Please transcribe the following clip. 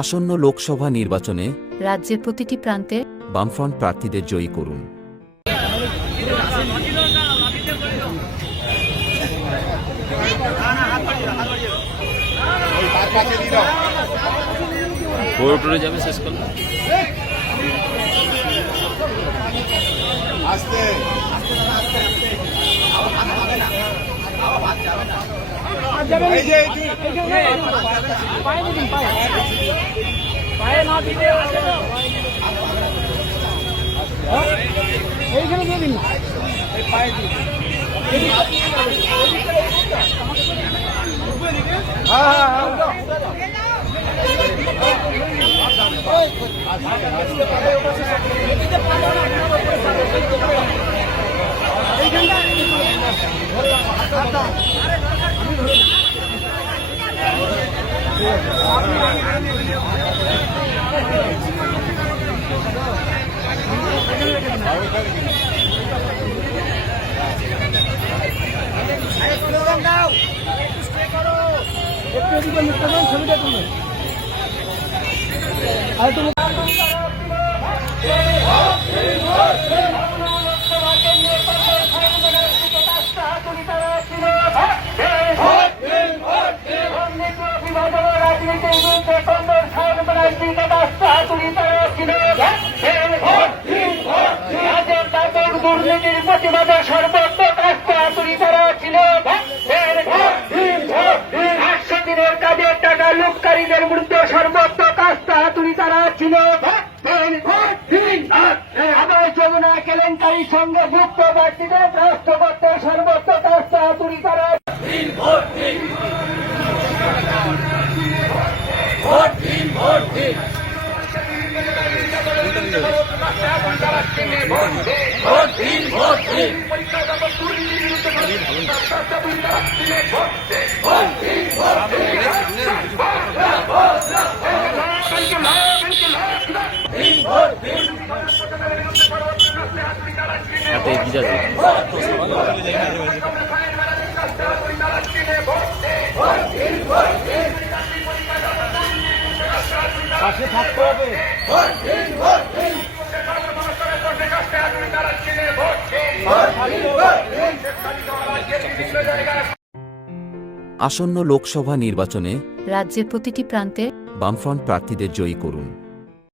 আসন্ন লোকসভা নির্বাচনে রাজ্যের প্রতিটি প্রান্তে বামফ্রন্ট প্রার্থীদের জয়ী করুন। ভোটে যাবে শেষ করলে দুর্নীতির প্রতিবাদে সর্বোচ্চ কাজটা তুলি তারা ছিল। 800 দিনের কাজের টাকা লুটকারীদের বিরুদ্ধে সর্বোচ্চ কাজটা তুলি তারা ছিল। আবার যমুনা কেলেঙ্কারির সঙ্গে যুক্ত ব্যক্তিদের ভ্রষ্ট করতে সর্বোচ্চ কাজটা তুলি তারা। পাশে থাকতে হবে। আসন্ন লোকসভা নির্বাচনে রাজ্যের প্রতিটি প্রান্তে বামফ্রন্ট প্রার্থীদের জয়ী করুন।